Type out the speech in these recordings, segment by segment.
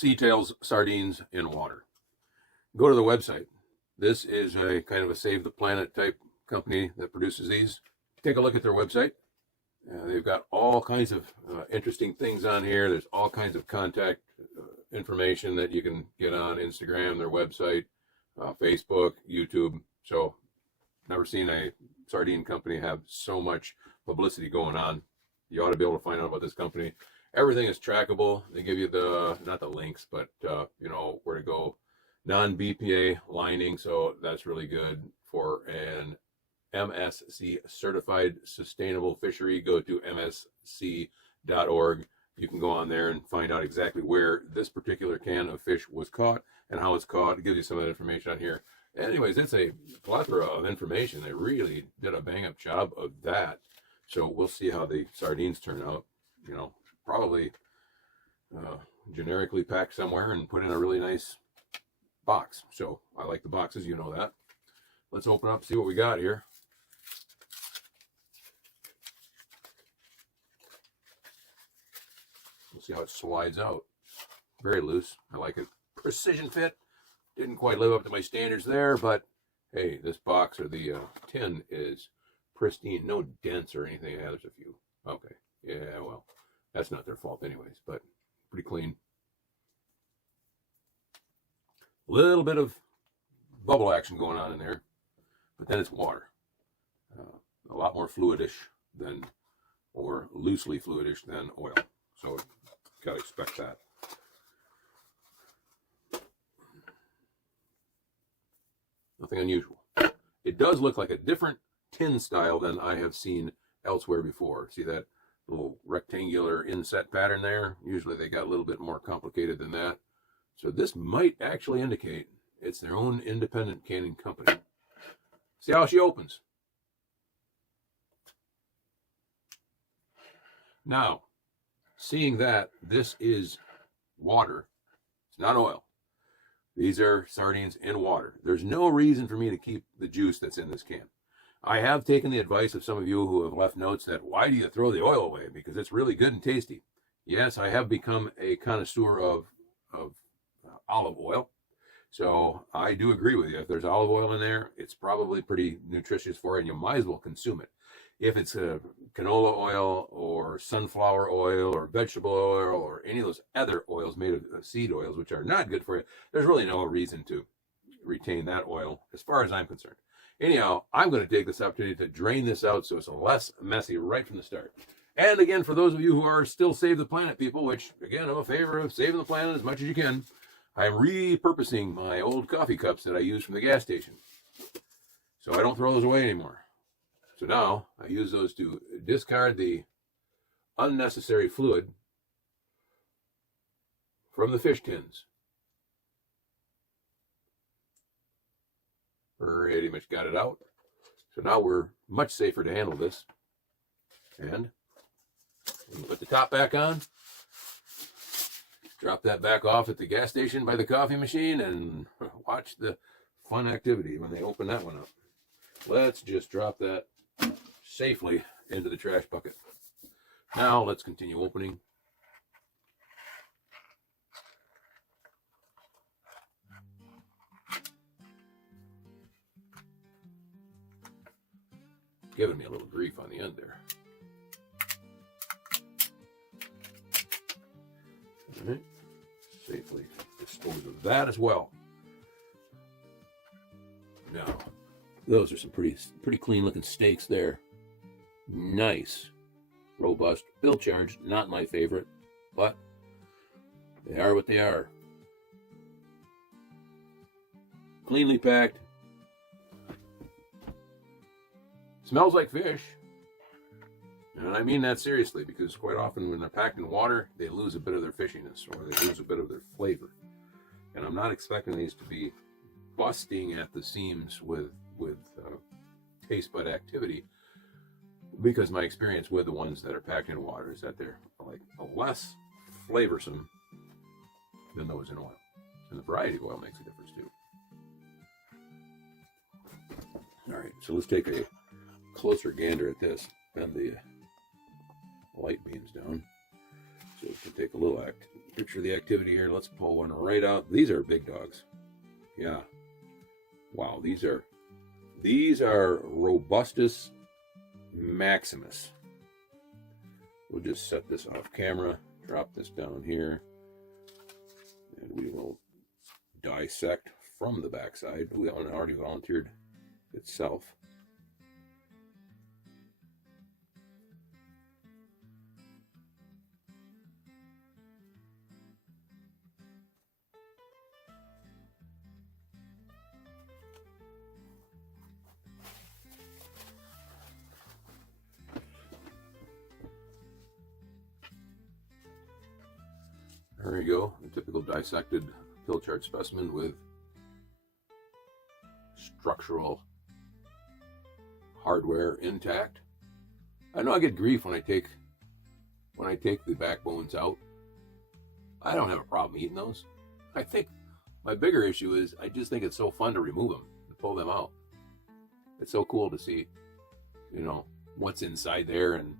Seatails sardines in water. Go to the website. This is a kind of a save the planet type company that produces these. Take a look at their website. They've got all kinds of interesting things on here. There's all kinds of contact information that you can get on Instagram, their website, Facebook, YouTube. So never seen a sardine company have so much publicity going on. You ought to be able to find out about this company. Everything is trackable. They give you the, not the links, but you know, where to go. Non-BPA lining, so that's really good. For an MSC certified sustainable fishery, go to msc.org. You can go on there and find out exactly where this particular can of fish was caught and how it's caught. It gives you some of that information on here. Anyways, it's a plethora of information. They really did a bang-up job of that. So we'll see how the sardines turn out. You know, probably generically packed somewhere and put in a really nice box. So I like the boxes, you know that. Let's open up, see what we got here. We'll see how it slides out. Very loose. I like it. Precision fit. Didn't quite live up to my standards there, but hey, this box or the tin is pristine. No dents or anything. Yeah, there's a few. Okay. Yeah, well, that's not their fault anyways, but pretty clean. Little bit of bubble action going on in there, but then it's water. A lot more fluidish than, or loosely fluidish than oil. So gotta expect that. Nothing unusual. It does look like a different tin style than I have seen elsewhere before. See that little rectangular inset pattern there? Usually they got a little bit more complicated than that. So this might actually indicate it's their own independent canning company. See how she opens. Now, seeing that this is water, it's not oil. These are sardines in water. There's no reason for me to keep the juice that's in this can. I have taken the advice of some of you who have left notes that, why do you throw the oil away? Because it's really good and tasty. Yes, I have become a connoisseur of olive oil. So I do agree with you. If there's olive oil in there, it's probably pretty nutritious for you, and you might as well consume it. If it's a canola oil or sunflower oil or vegetable oil or any of those other oils made of seed oils, which are not good for you, there's really no reason to retain that oil as far as I'm concerned. Anyhow, I'm going to take this opportunity to drain this out so it's less messy right from the start. And again, for those of you who are still Save the Planet people, which again, I'm a favor of saving the planet as much as you can, I'm repurposing my old coffee cups that I use from the gas station. So I don't throw those away anymore. So now I use those to discard the unnecessary fluid from the fish tins. Pretty much got it out. So now we're much safer to handle this. And put the top back on. Drop that back off at the gas station by the coffee machine and watch the fun activity when they open that one up. Let's just drop that safely into the trash bucket. Now let's continue opening. Giving me a little grief on the end there. All right. Safely dispose of that as well. Now, those are some pretty clean looking steaks there. Nice, robust, bill charged. Not my favorite, but they are what they are. Cleanly packed. Smells like fish. And I mean that seriously, because quite often when they're packed in water, they lose a bit of their fishiness, or they lose a bit of their flavor. And I'm not expecting these to be busting at the seams with taste bud activity, because my experience with the ones that are packed in water is that they're like less flavorsome than those in oil. And the variety of oil makes a difference too. All right, so let's take a closer gander at this. Bend the light beams down so we can take a picture the activity here. Let's pull one right out. These are big dogs. Yeah. Wow, these are Robustus maximus. We'll just set this off camera, drop this down here, and we will dissect from the backside. We already volunteered itself. There you go, a typical dissected Pilchard specimen with structural hardware intact. I know I get grief when I take the backbones out. I don't have a problem eating those. I think my bigger issue is I just think it's so fun to remove them, to pull them out. It's so cool to see, you know, what's inside there and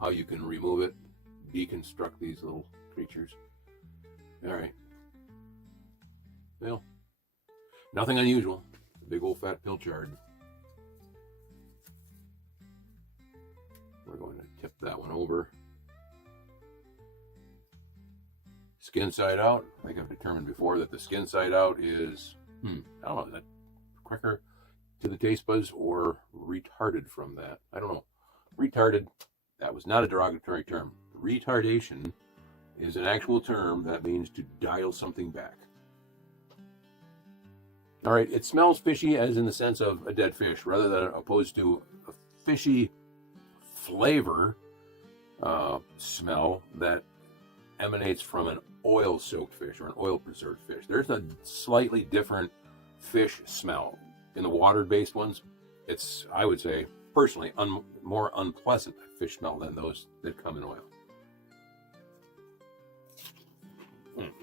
how you can remove it, deconstruct these little creatures. All right. Well, nothing unusual. Big old fat Pilchard. We're going to tip that one over. Skin side out. I think I've determined before that the skin side out is, I don't know, is that quicker to the taste buds or retarded from that? I don't know. Retarded, that was not a derogatory term. Retardation is an actual term that means to dial something back. All right, it smells fishy as in the sense of a dead fish rather than opposed to a fishy flavor smell that emanates from an oil-soaked fish or an oil-preserved fish. There's a slightly different fish smell. In the water-based ones, it's, I would say, personally, more unpleasant fish smell than those that come in oil.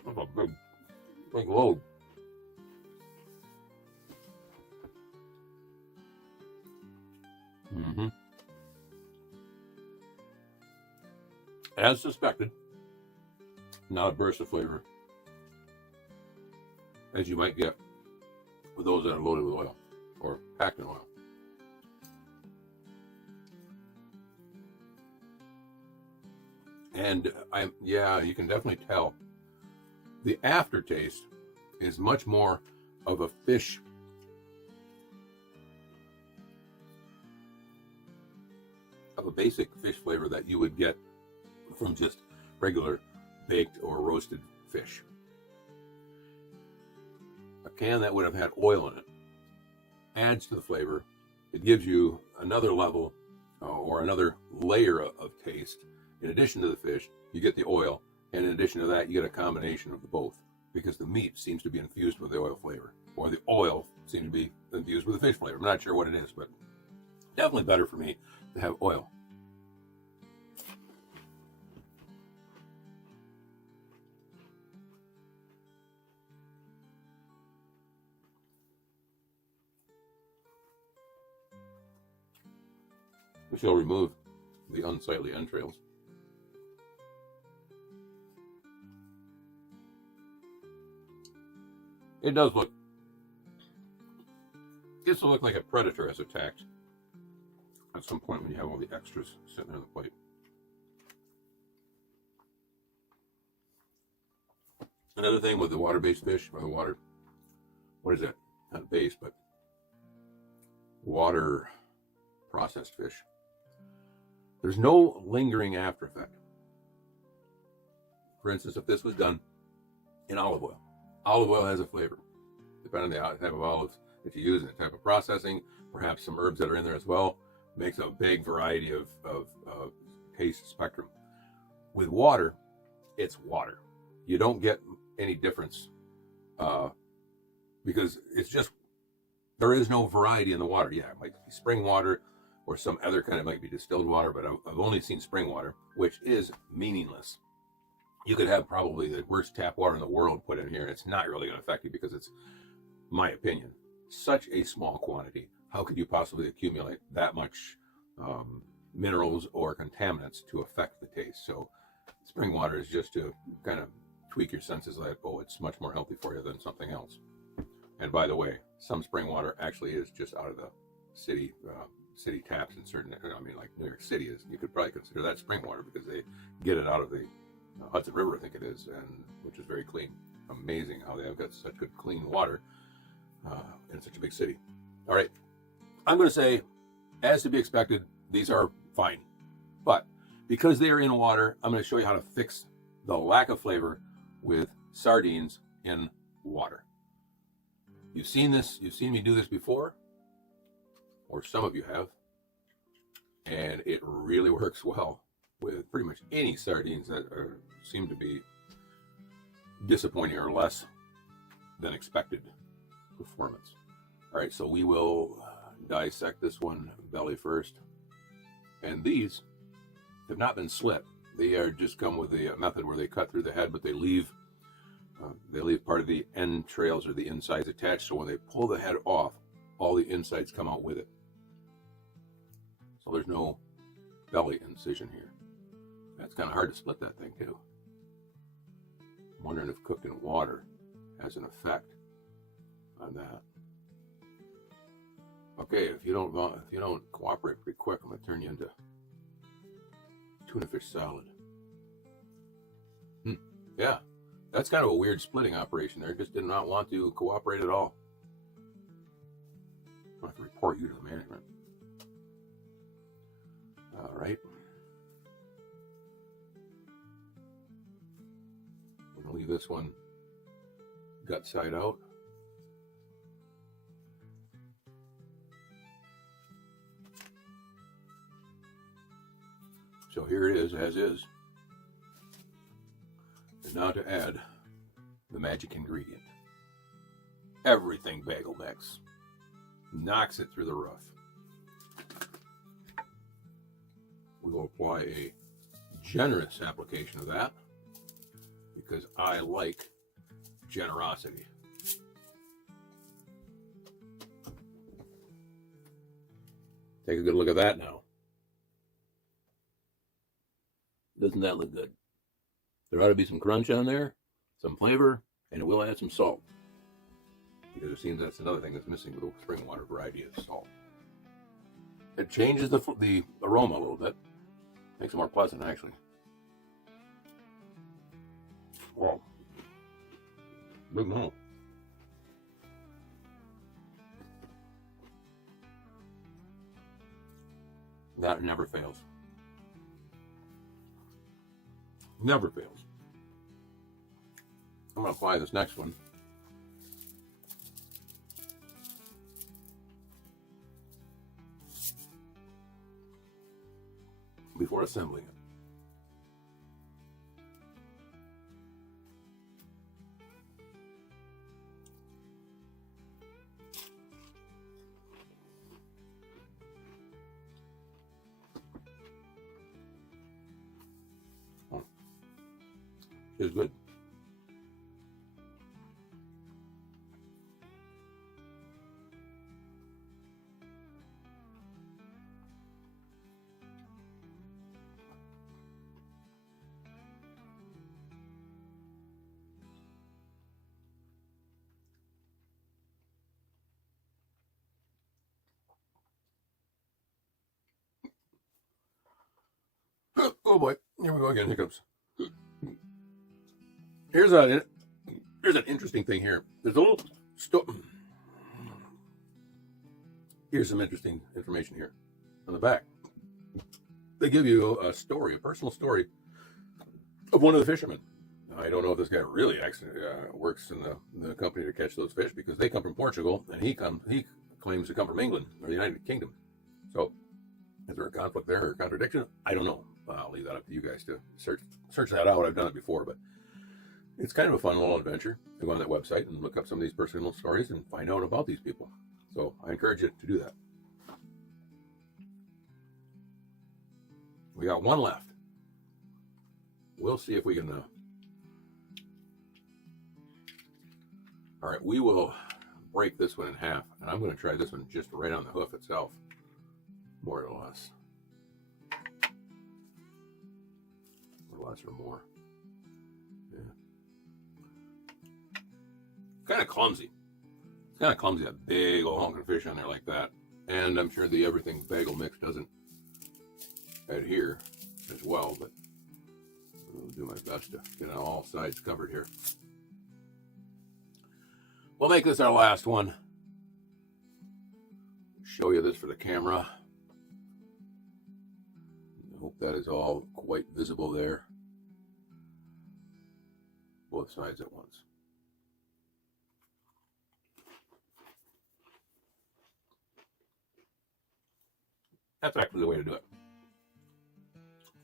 That's a big load. As suspected, not a burst of flavor, as you might get with those that are loaded with oil or packed in oil. And you can definitely tell the aftertaste is much more of a fish, of a basic fish flavor that you would get from just regular baked or roasted fish. A can that would have had oil in it adds to the flavor. It gives you another level or another layer of taste. In addition to the fish, you get the oil, and in addition to that, you get a combination of the both, because the meat seems to be infused with the oil flavor, or the oil seems to be infused with the fish flavor. I'm not sure what it is, but definitely better for me to have oil. We shall remove the unsightly entrails. It does look, gets to look like a predator has attacked at some point when you have all the extras sitting on the plate. Another thing with the water-based fish, or the water, what is that? Not base, but water processed fish. There's no lingering after effect. For instance, if this was done in olive oil has a flavor, depending on the type of olives that you use and the type of processing, perhaps some herbs that are in there as well, makes a big variety of taste spectrum. With water, it's water. You don't get any difference because it's just, there is no variety in the water. Yeah, it might be spring water or some other kind, it might be distilled water, but I've only seen spring water, which is meaningless. You could have probably the worst tap water in the world put in here, and it's not really going to affect you because it's, my opinion, such a small quantity. How could you possibly accumulate that much minerals or contaminants to affect the taste? So spring water is just to kind of tweak your senses that, oh, it's much more healthy for you than something else. And by the way, some spring water actually is just out of the city taps in certain, I mean, like New York City is, you could probably consider that spring water because they get it out of the Hudson River, I think it is, and which is very clean. Amazing how they have got such good clean water in such a big city. All right, I'm going to say, as to be expected, these are fine. But because they are in water, I'm going to show you how to fix the lack of flavor with sardines in water. You've seen this, you've seen me do this before, or some of you have, and it really works well with pretty much any sardines that seem to be disappointing or less than expected performance. All right, so we will dissect this one belly first. And these have not been slit. They are just come with the method where they cut through the head, but they leave part of the entrails or the insides attached. So when they pull the head off, all the insides come out with it. So there's no belly incision here. That's kind of hard to split that thing too. I'm wondering if cooked in water has an effect on that. Okay, if you don't cooperate pretty quick, I'm gonna turn you into tuna fish salad. Yeah, that's kind of a weird splitting operation there. Just did not want to cooperate at all. I'll have to report you to the management. All right. I'm gonna leave this one gut side out. So here it is, as is. And now to add the magic ingredient. Everything Bagel mix. Knocks it through the roof. We will apply a generous application of that because I like generosity. Take a good look at that now. Doesn't that look good? There ought to be some crunch on there, some flavor, and it will add some salt. Because it seems that's another thing that's missing with the spring water variety is salt. It changes the aroma a little bit. Makes it more pleasant, actually. Wow. Big no. That never fails. Never fails. I'm going to apply this next one. Before assembling it. Is good. Oh boy, here we go again, hiccups. Here's an interesting thing here. There's a little here's some interesting information here on the back. They give you a story, a personal story of one of the fishermen. Now, I don't know if this guy really actually works in the company to catch those fish because they come from Portugal and he claims to come from England or the United Kingdom. So is there a conflict there or a contradiction? I don't know. I'll leave that up to you guys to search that out. I've done it before, but it's kind of a fun little adventure to go on that website and look up some of these personal stories and find out about these people. So I encourage you to do that. We got one left. We'll see if we can. All right, we will break this one in half, and I'm going to try this one just right on the hoof itself, more or less. Or less or more. Yeah. kind of clumsy. It's kind of clumsy, a big old hunk of fish on there like that. And I'm sure the everything bagel mix doesn't adhere as well, but I'll do my best to get on all sides covered here. We'll make this our last one. Show you this for the camera. I hope that is all quite visible there. Both sides at once. That's actually the way to do it.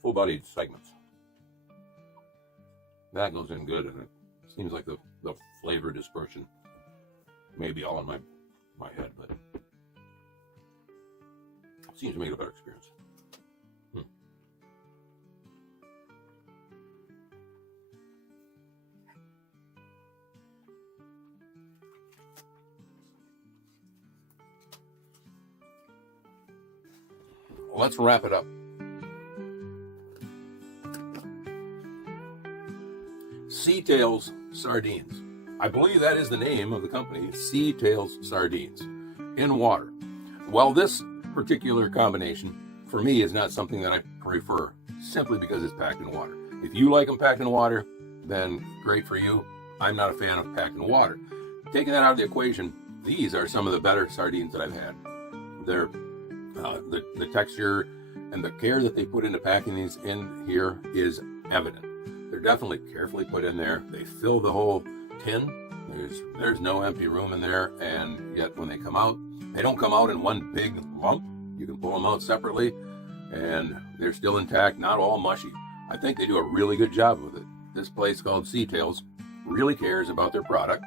Full-bodied segments. That goes in good, and it seems like the flavor dispersion may be all in my head, but it seems to make it a better experience. Let's wrap it up. Seatails Sardines. I believe that is the name of the company, Seatails Sardines, in water. Well, this particular combination, for me, is not something that I prefer, simply because it's packed in water. If you like them packed in water, then great for you. I'm not a fan of packed in water. Taking that out of the equation, these are some of the better sardines that I've had. They're the texture and the care that they put into packing these in here is evident. They're definitely carefully put in there. They fill the whole tin. There's no empty room in there, and yet when they come out, they don't come out in one big lump. You can pull them out separately, and they're still intact, not all mushy. I think they do a really good job with it. This place called Seatails really cares about their product,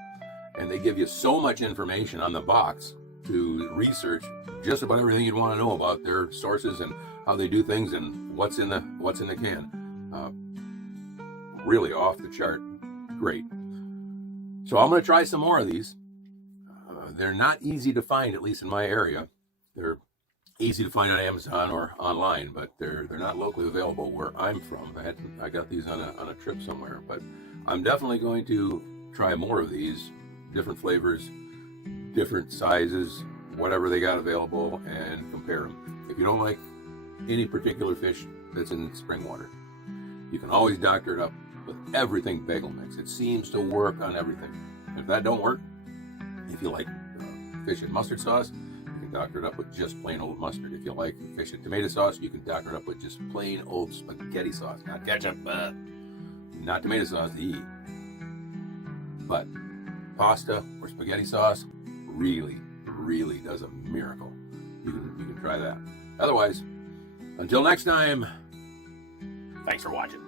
and they give you so much information on the box to research just about everything you'd want to know about their sources and how they do things and what's in the can. Really off the chart, great. So I'm going to try some more of these. They're not easy to find, at least in my area. They're easy to find on Amazon or online, but they're not locally available where I'm from. I got these on a trip somewhere, but I'm definitely going to try more of these, different flavors, different sizes, whatever they got available, and compare them. If you don't like any particular fish that's in spring water, you can always doctor it up with everything bagel mix. It seems to work on everything. If that don't work, if you like fish and mustard sauce, you can doctor it up with just plain old mustard. If you like fish and tomato sauce, you can doctor it up with just plain old spaghetti sauce, not ketchup, not tomato sauce, but pasta or spaghetti sauce really does a miracle. You can try that. Otherwise, until next time, thanks for watching.